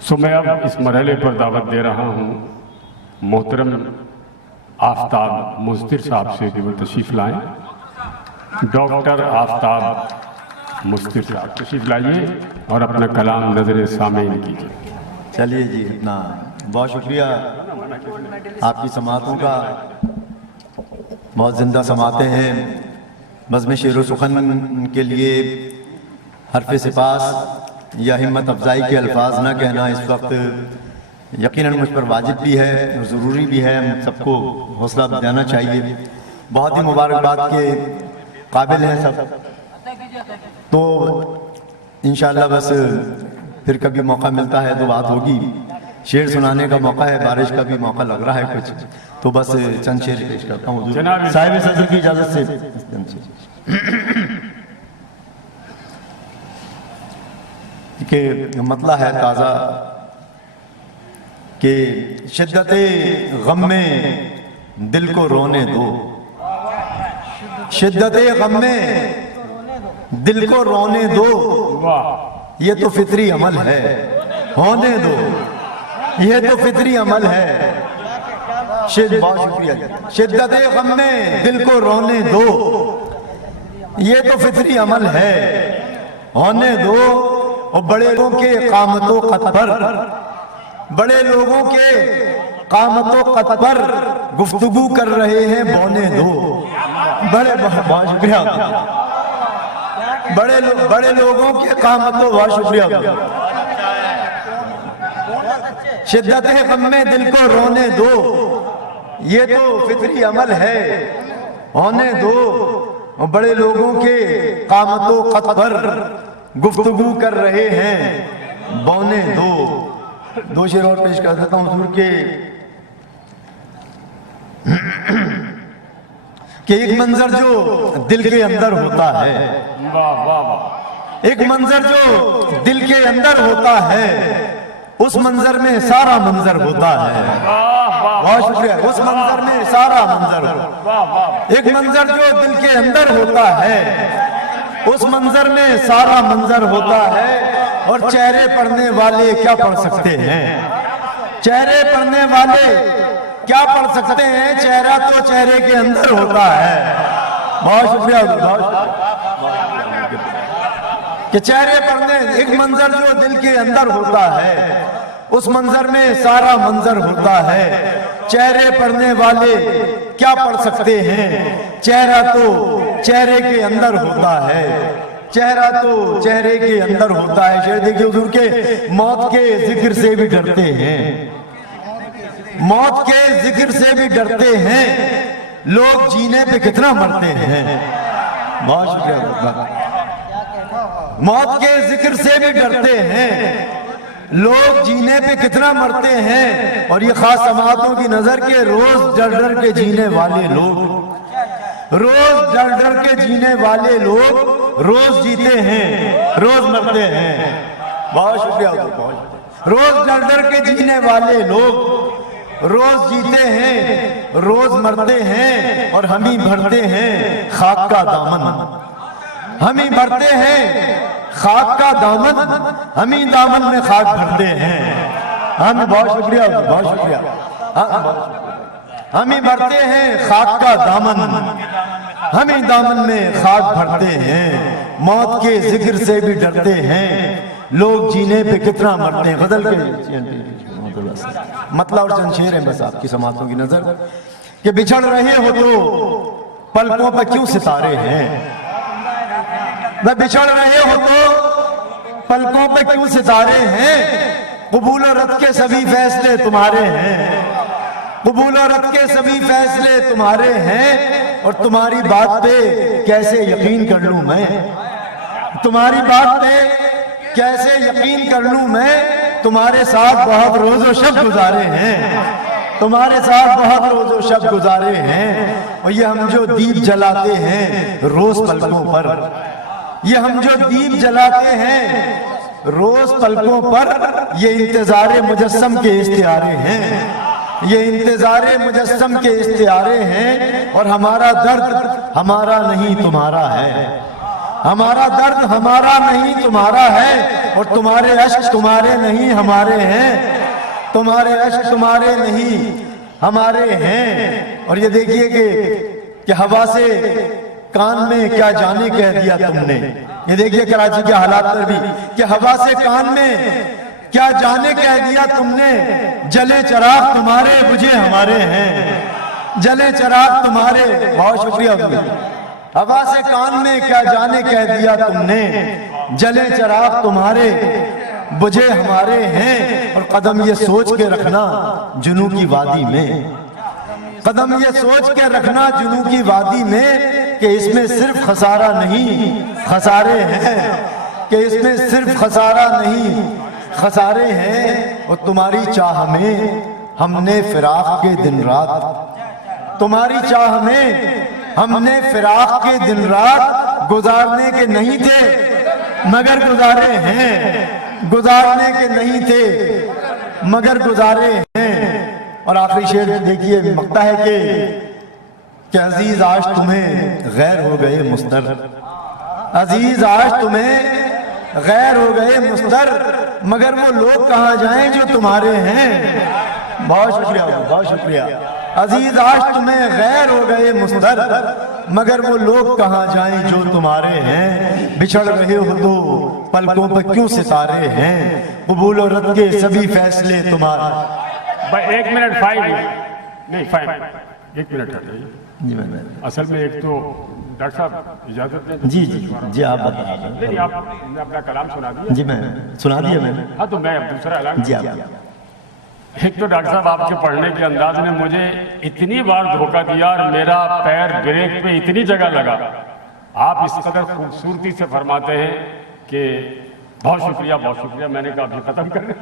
सो मैं अब इस मरहले पर दावत दे रहा हूँ मोहतरम आफ्ताब मुस्तिर साहब से कि वो तशरीफ़ लाएँ। डॉक्टर आफ्ताब मुस्तिर साहब तशरीफ़ लाइए और अपना कलाम नज़र सामीन कीजिए। चलिए जी, अपना बहुत शुक्रिया आपकी समातों का, बहुत ज़िंदा समातें हैं। बज़्म शेर व सुखन के लिए हरफ सिपास या हिम्मत अफजाई के अल्फाज ना कहना इस वक्त यकीनन मुझ पर वाजिब भी है और ज़रूरी भी है। हम सबको हौसला देना चाहिए। बहुत ही मुबारकबाद के काबिल हैं सब। तो इंशाअल्लाह बस फिर कभी मौका मिलता है तो बात होगी। शेर सुनाने का मौका है, बारिश का भी मौका लग रहा है कुछ, तो बस चंद शेर पेश करता हूँ साहिब सदर की इजाज़त से। कि मतला है ताज़ा कि शिद्दते गम में दिल को रोने दो, शिद्दते गम में दिल को रोने दो, ये तो फितरी अमल है, होने दो, ये तो फितरी अमल है। बहुत शुक्रिया। शिद्दते गम में दिल को रोने दो, ये तो फितरी अमल है, होने दो। और बड़े लोगों के कामतों कत पर, बड़े लोगों के कामतों कत पर गुफ्तगू कर रहे हैं, बोने दो। बहुत शुक्रिया। बड़े लोगों के कामतों, बहुत शुक्रिया। शिद्दत गम में दिल को रोने दो, ये तो फितरी अमल है, होने दो। और बड़े लोगों के कामतों कत पर गुफ्तगू कर रहे हैं, बोने दो। दो शेर और पेश कर देता हूँ हुजूर के कि एक मंजर जो दिल के अंदर होता है, एक मंजर जो दिल के अंदर होता है, उस मंजर में सारा मंजर होता है। बहुत शुक्रिया। उस मंजर में सारा मंजर, एक मंजर जो दिल के अंदर होता है, उस मंजर में सारा मंजर होता है। और चेहरे पढ़ने वाले क्या पढ़ सकते हैं, चेहरे पढ़ने वाले क्या पढ़ सकते हैं, चेहरा तो चेहरे के अंदर होता है। बहुत शुक्रिया। कि चेहरे पढ़ने, एक मंजर जो दिल के अंदर होता है, उस मंजर में सारा मंजर होता है। चेहरे पढ़ने वाले क्या पढ़ सकते हैं, चेहरा तो चेहरे के अंदर होता है, चेहरा तो चेहरे के अंदर होता है। शेर देखिए हुजूर के, मौत के जिक्र से भी डरते हैं, मौत के जिक्र से भी डरते हैं, लोग जीने पे कितना मरते हैं। बहुत शुक्रिया। मौत के जिक्र से भी डरते हैं, लोग जीने पे कितना मरते हैं। और ये खास समातों की नजर के रोज डर डर के जीने वाले लोग, रोज डर डर के जीने वाले लोग रोज जीते हैं, रोज मरते हैं। बहुत शुक्रिया। रोज डर डर के जीने वाले लोग रोज जीते हैं, रोज मरते हैं। और हम ही भरते हैं खाक का दामन, हम ही भरते हैं खाक का दामन, हम ही दामन में खाक भरते हैं। हम बहुत शुक्रिया, बहुत शुक्रिया। हम ही भरते हैं खाक का दामन, हम ही दामन में खाक भरते हैं। मौत के जिक्र से भी डरते हैं, लोग जीने पे कितना मरते हैं। बदल के मतलब और चंद शेर है बस आपकी समातों की नजर कि बिछड़ रहे हो तो पलकों पर क्यों सितारे हैं, मैं बिछड़ रहे हो तो पलकों पे क्यों सितारे हैं। कबूल और रद्द के सभी फैसले तुम्हारे हैं, कबूल और रद्द के सभी फैसले तुम्हारे हैं। और तुम्हारी बात पे कैसे यकीन कर लूं मैं, तुम्हारी बात पे कैसे यकीन कर लूं मैं। तुम्हारे साथ बहुत रोज़ो शब गुजारे हैं, तुम्हारे साथ बहुत रोज़ो शब गुजारे हैं। और ये हम जो दीप जलाते हैं रोज पलकों पर, ये हम जो दीप जलाते हैं रोज पलकों पर, ये इंतजारे मुजस्सम के इश्तिहारे हैं, ये इंतजारे मुजस्सम के इश्तिहारे हैं। और हमारा दर्द हमारा नहीं तुम्हारा है, हमारा दर्द हमारा नहीं तुम्हारा है। اور تمہارے اشک تمہارے نہیں ہمارے ہیں، تمہارے اشک تمہارے نہیں ہمارے ہیں۔ اور یہ دیکھیے کہ ہوا سے کان میں کیا جانے کہہ دیا تم نے، یہ دیکھیے کراچی کے حالات پر بھی کہ ہوا سے کان میں کیا جانے کہہ دیا تم نے، جلے چراغ تمہارے بجھے ہمارے ہیں، جلے چراغ تمہارے۔ بہت شکریہ ہوا سے کان میں کیا جانے کہہ دیا تم نے، جلے چراغ تمہارے بجھے ہمارے ہیں۔ اور قدم یہ سوچ کے رکھنا جنوں کی وادی میں، قدم یہ سوچ کے رکھنا جنوں کی وادی میں کہ اس میں صرف خسارہ نہیں خسارے ہیں، کہ اس میں صرف خسارہ نہیں خسارے ہیں۔ اور تمہاری چاہ میں ہم نے فراق کے دن رات، تمہاری چاہ میں ہم نے فراق کے دن رات گزارنے کے نہیں تھے مگر گزارے ہیں، گزارنے کے نہیں تھے مگر گزارے ہیں۔ اور آخری شعر دیکھیے مقطع ہے کہ عزیز آج تمہیں غیر ہو گئے مستر، عزیز آج تمہیں غیر ہو گئے مستر، مگر وہ لوگ کہاں جائیں جو تمہارے ہیں۔ بہت شکریہ بہت شکریہ۔ عزیز آج تمہیں غیر ہو گئے مستر، مگر وہ لوگ کہاں جائیں جو تمہارے ہیں۔ بچھڑ رہے ہو تو پلکوں پر کیوں ستارے ہیں، قبول و رد کے سبھی فیصلے تمہارے۔ بھائی 1 منٹ 5 نہیں 5 1 منٹ ہے اصل میں۔ ایک تو ڈاکٹر صاحب اجازت دیں؟ جی جی جی آپ بتائیں۔ نہیں آپ نے اپنا کلام سنا دیا؟ جی میں سنا دیا میں نے۔ ہاں تو میں اب دوسرا اعلان۔ جی آپ ایک تو ڈاکٹر صاحب آپ کے پڑھنے کے انداز نے مجھے اتنی بار دھوکہ دیا اور میرا پیر بریک پہ اتنی جگہ لگا۔ آپ اس قدر خوبصورتی سے فرماتے ہیں کہ بہت شکریہ بہت شکریہ۔ میں نے کہا ابھی ختم کرنے